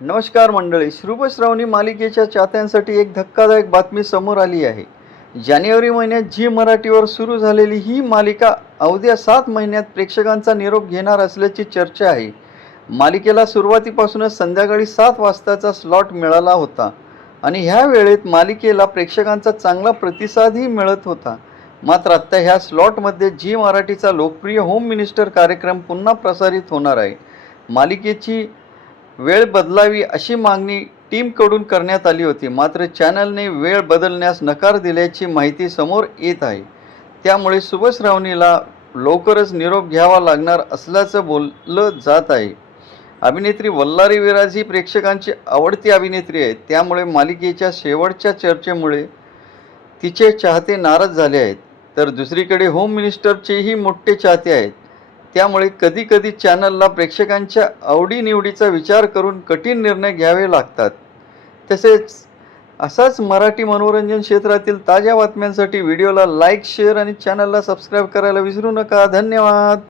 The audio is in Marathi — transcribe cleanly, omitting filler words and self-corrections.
नमस्कार मंडळी. श्रुपश्रावणी मालिकेच्या चाहत्यांसाठी एक धक्कादायक बातमी समोर आली आहे. जानेवारी महिन्यात झी मराठीवर सुरू झालेली ही मालिका अवघ्या 7 महिन्यात प्रेक्षकांचा निरोप घेणार असल्याची चर्चा आहे. मालिकेला सुरुवातीपासूनच संध्याकाळी 7 वाजताचा स्लॉट मिळाला होता आणि ह्या वेळेत मालिकेला प्रेक्षकांचा चांगला प्रतिसादही मिळत होता. मात्र आता ह्या स्लॉटमध्ये झी मराठीचा लोकप्रिय होम मिनिस्टर कार्यक्रम पुन्हा प्रसारित होणार आहे. मालिकेची वेळ बदलावी अशी मागणी टीमकडून करण्यात आली होती, मात्र चॅनलने वेळ बदलण्यास नकार दिल्याची माहिती समोर येत आहे. त्यामुळे सुबश्रावणीला लवकरच निरोप घ्यावा लागणार असल्याचं बोललं जात आहे. अभिनेत्री वल्लारी विराज ही प्रेक्षकांची आवडती अभिनेत्री आहे. त्यामुळे मालिकेच्या शेवटच्या चर्चेमुळे तिचे चाहते नाराज झाले आहेत, तर दुसरीकडे होम मिनिस्टरचेही मोठे चाहते आहेत. त्यामुळे कधीकधी चॅनलला प्रेक्षकांच्या आवडीनिवडीचा विचार करून कठीण निर्णय घ्यावे लागतात. तसेच असाच मराठी मनोरंजन क्षेत्रातील ताज्या बातम्यांसाठी व्हिडिओला लाईक, शेअर आणि चॅनलला सबस्क्राईब करायला विसरू नका. धन्यवाद.